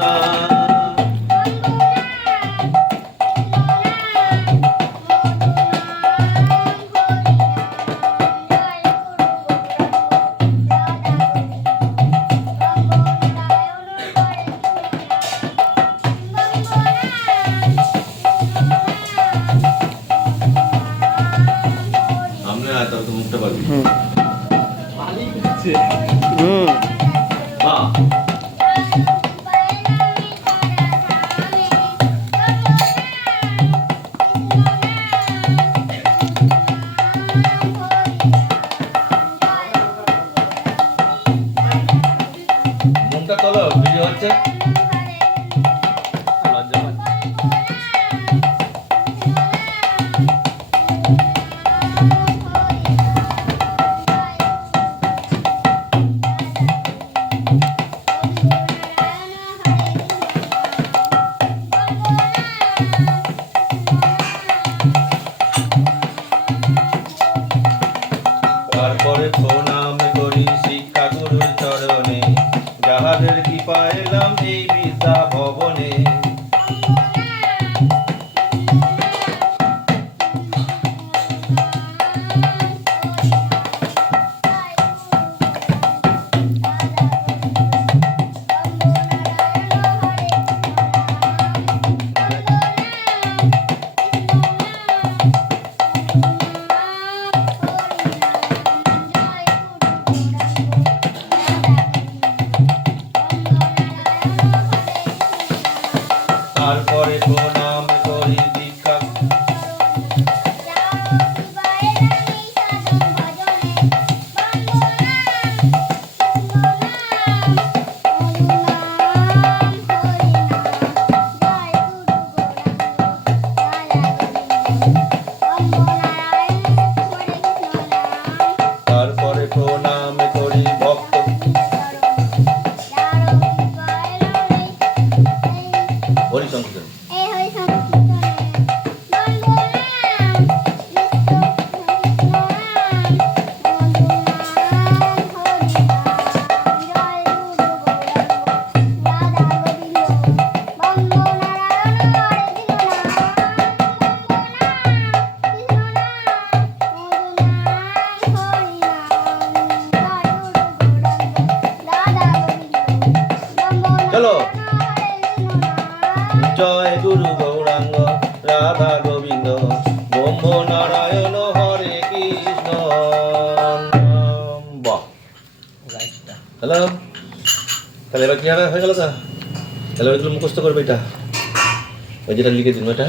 না। সামনে আয় তাহলে তো মুখটা পাবি। মা মুখটা তোলো, ভিডিও হচ্ছে। তারপরে প্রণাম করি শিক্ষা গুরুর চরণে, যাহাদের কৃপা এলাম এই বিদ্যা ভবনে। তারপরে প্রণাম করি দীক্ষা তারপরে প্রণাম করি ভক্ত হরিশঙ্কর। চলো, জয় গুরু গৌরাঙ্গ রাধা গোবিন্দ ব্রহ্ম নারায়ণ হরে কৃষ্ণ। বাহ, হ্যালো। তাহলে এবার কি হবে, হয়ে গেল তো? তাহলে ওইগুলো মুখস্থ করবে, এটা ওই যেটা লিখে দিন ওইটা।